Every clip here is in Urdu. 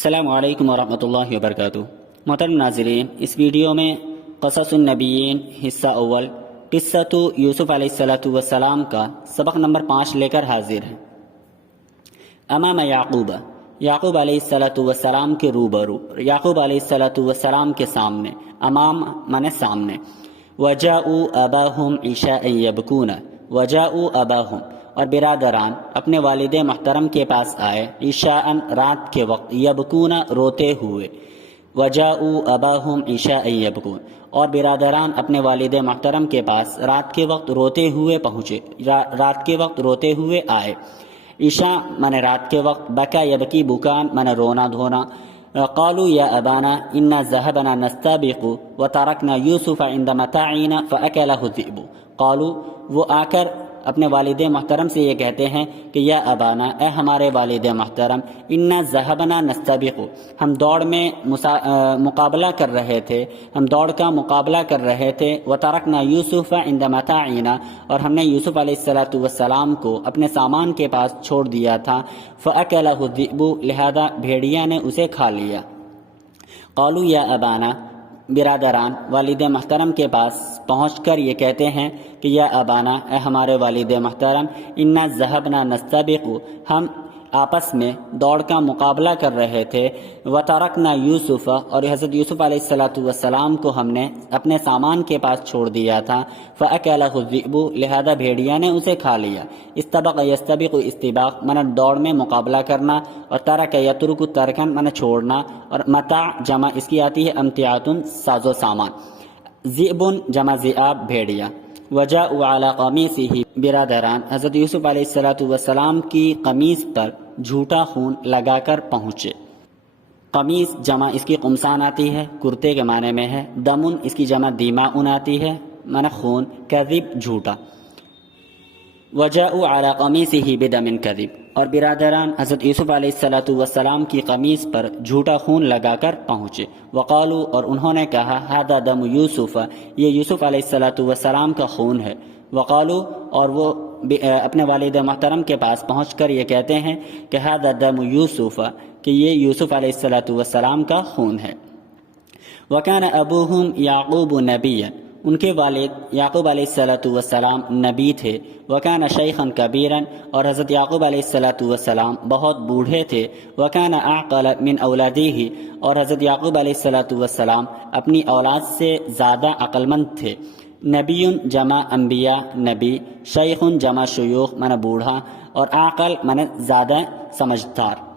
السلام علیکم ورحمۃ اللہ وبرکاتہ۔ محترم ناظرین، اس ویڈیو میں قصص النبیین حصہ اول قصۃ یوسف علیہ السلام کا سبق نمبر 5 لے کر حاضر ہیں۔ امام یعقوب علیہ السلام کے روبرو، یعقوب علیہ السلام کے سامنے، امام مانے سامنے۔ وجاءوا اباہم عشاء یبکون، وجاءوا اباہم اور برادران اپنے والد محترم کے پاس آئے، عشاء رات کے وقت، یبکون روتے ہوئے، وجاءوا اباہم عشاء یبکون اور برادران اپنے والد محترم کے پاس رات کے وقت روتے ہوئے پہنچے، رات کے وقت روتے ہوئے آئے۔ عشاء مانے رات کے وقت، بکا یبکی بکان مانے رونا دھونا۔ قالوا یا ابانا انا ذهبنا نستبق وترکنا یوسف عند متاعنا فاکلہ الذئب۔ قالوا وہ آ کر اپنے والد محترم سے یہ کہتے ہیں کہ یا ابانا، اے ہمارے والد محترم، انا ذهبنا نستبق، ہم دوڑ میں مقابلہ کر رہے تھے، ہم دوڑ کا مقابلہ کر رہے تھے، وترکنا یوسف عند متاعنا اور ہم نے یوسف علیہ السلام کو اپنے سامان کے پاس چھوڑ دیا تھا، فاکلہ الذئب لہذا بھیڑیا نے اسے کھا لیا۔ قالوا یا ابانا، برادران والد محترم کے پاس پہنچ کر یہ کہتے ہیں کہ یا ابانا، اے ہمارے والد محترم، انا ذهبنا نستبق، ہم آپس میں دوڑ کا مقابلہ کر رہے تھے، وترکنا یوسف اور حضرت یوسف علیہ السلام کو ہم نے اپنے سامان کے پاس چھوڑ دیا تھا، فاکلہ الذئب لہذا بھیڑیا نے اسے کھا لیا۔ استبق یستبق استباق مانا دوڑ میں مقابلہ کرنا، اور ترک یترک ترکن مانا چھوڑنا، اور متاع جمع اس کی آتی ہے امتعاتن ساز و سامان، ذئب جمع ذئاب بھیڑیا۔ وجاءوا علی قمیصہ، برادران حضرت یوسف علیہ السلام کی قمیص پر جھوٹا خون لگا کر پہنچے۔ قمیص جمع اس کی قمصان آتی ہے، کرتے کے معنی میں ہے۔ دمن اس کی جمع دیماؤن آتی ہے، معنی خون۔ کذب جھوٹا۔ وجاءوا علی قمیصہ بدم کذب اور برادران حضرت یوسف علیہ السلام کی قمیص پر جھوٹا خون لگا کر پہنچے۔ وقالوا اور انہوں نے کہا ھذا دم یوسف، یہ یوسف علیہ السلام کا خون ہے۔ وقالوا اور وہ اپنے والد محترم کے پاس پہنچ کر یہ کہتے ہیں کہ ھذا دم یوسف، کہ یہ یوسف علیہ السلام کا خون ہے۔ وکان ابوہم یعقوب نبیا، ان کے والد یعقوب علیہ السلام نبی تھے۔ وکان شیخا کبیرا اور حضرت یعقوب علیہ السلام بہت بوڑھے تھے۔ وکان اعقل من اولادہ اور حضرت یعقوب علیہ السلام اپنی اولاد سے زیادہ عقل مند تھے۔ نبی جمع انبیاء نبی، شیخ جمع شیوخ من بوڑھا، اور اعقل من زیادہ سمجھدار۔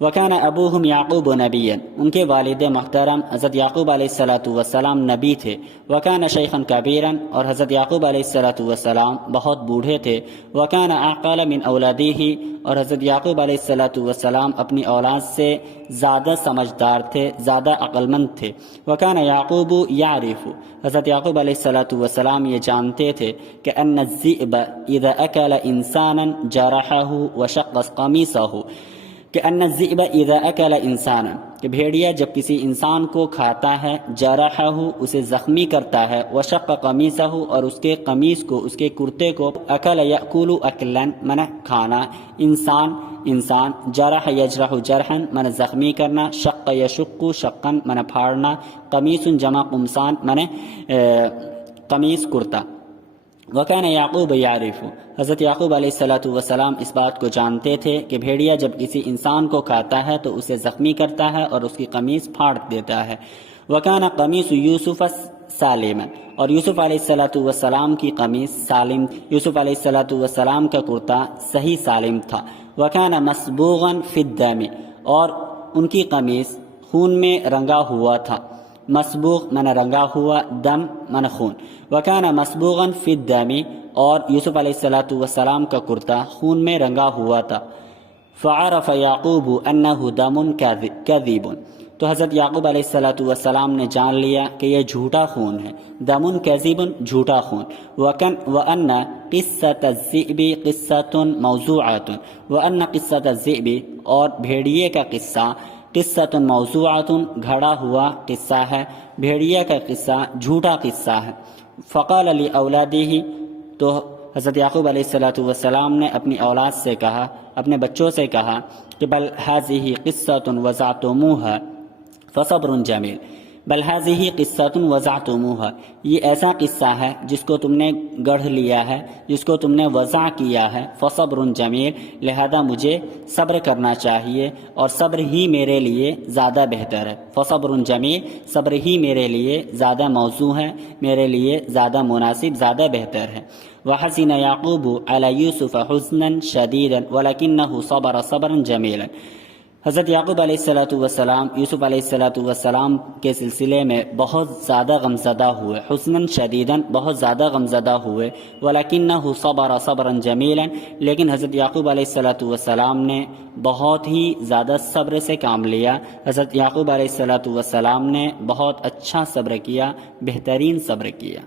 وکان ابوہم یعقوب نبیا، ان کے والد محترم حضرت یعقوب علیہ السلام نبی تھے۔ وکان شیخا کبیرا اور حضرت یعقوب علیہ السلام بہت بوڑھے تھے۔ وکان اعقل من اولادہ اور حضرت یعقوب علیہ السلام اپنی اولاد سے زیادہ سمجھدار تھے، زیادہ عقل مند تھے۔ وکان یعقوب یعرف، حضرت یعقوب علیہ السلام یہ جانتے تھے کہ ان الذئب اذا اکل انسانا جرحہ وشق قمیصہ، کہ ان الذئب اذا اکل انسانا، کہ بھیڑیا جب کسی انسان کو کھاتا ہے، جرحہ اسے زخمی کرتا ہے، وشق قمیصہ اور اس کے قمیص کو، اس کے کرتے کو، اکل یأکل اکلن من کھانا، انسان، جرح یجرح جرحا من زخمی کرنا، شق یشق شقا من پھاڑنا، قمیص جمع قمصان من قمیص کرتا۔ وکان یعقوب یعرف، حضرت یعقوب علیہ السلام اس بات کو جانتے تھے کہ بھیڑیا جب کسی انسان کو کھاتا ہے تو اسے زخمی کرتا ہے اور اس کی قمیص پھاڑ دیتا ہے۔ وکان قمیص یوسف سالما اور یوسف علیہ السلام کی قمیص سالم، یوسف علیہ السلام کا کرتا صحیح سالم تھا۔ وکان مصبوغا فی الدم اور ان کی قمیص خون میں رنگا ہوا تھا۔ مسبوغ من رنگا ہوا، دم من خون۔ وکان مصبوغا فی الدم اور یوسف علیہ السلام کا کرتا خون میں رنگا ہوا تھا۔ فعرف یعقوب انہ دم کذب، تو حضرت یعقوب علیہ السلام نے جان لیا کہ یہ جھوٹا خون ہے۔ دم کذب جھوٹا خون۔ وان قصۃ الذئب قصۃ موضوعۃ، وان قصۃ الذئب اور بھیڑیے کا قصہ، قصۃ موضوعۃ گھڑا ہوا قصہ ہے، بھیڑیا کا قصہ جھوٹا قصہ ہے۔ فقال لاولادہ، تو حضرت یعقوب علیہ السلام نے اپنی اولاد سے کہا، اپنے بچوں سے کہا کہ بل ھذہ قصۃ وضعتموھا فصبر جمیل، بل ھذہ قصۃ وضعتموھا، یہ ایسا قصہ ہے جس کو تم نے گڑھ لیا ہے، جس کو تم نے وضع کیا ہے، فصبر جمیل، لہذا مجھے صبر کرنا چاہیے اور صبر ہی میرے لیے زیادہ بہتر ہے۔ فصبر جمیل، صبر ہی میرے لیے زیادہ موزوں ہے، میرے لیے زیادہ مناسب، زیادہ بہتر ہے۔ وحزن یعقوب علی یوسف حزنا شدیدا ولکنہ صبر صبرا جمیلا، حضرت یعقوب علیہ السلام یوسف علیہ السلام کے سلسلے میں بہت زیادہ غمزدہ ہوئے، حزنا شدیدا، بہت زیادہ غمزدہ ہوئے، ولکنہ صبر صبرا جمیلا، لیکن حضرت یعقوب علیہ السلام نے بہت ہی زیادہ صبر سے کام لیا۔ حضرت یعقوب علیہ السلام نے بہت اچھا صبر کیا، بہترین صبر کیا۔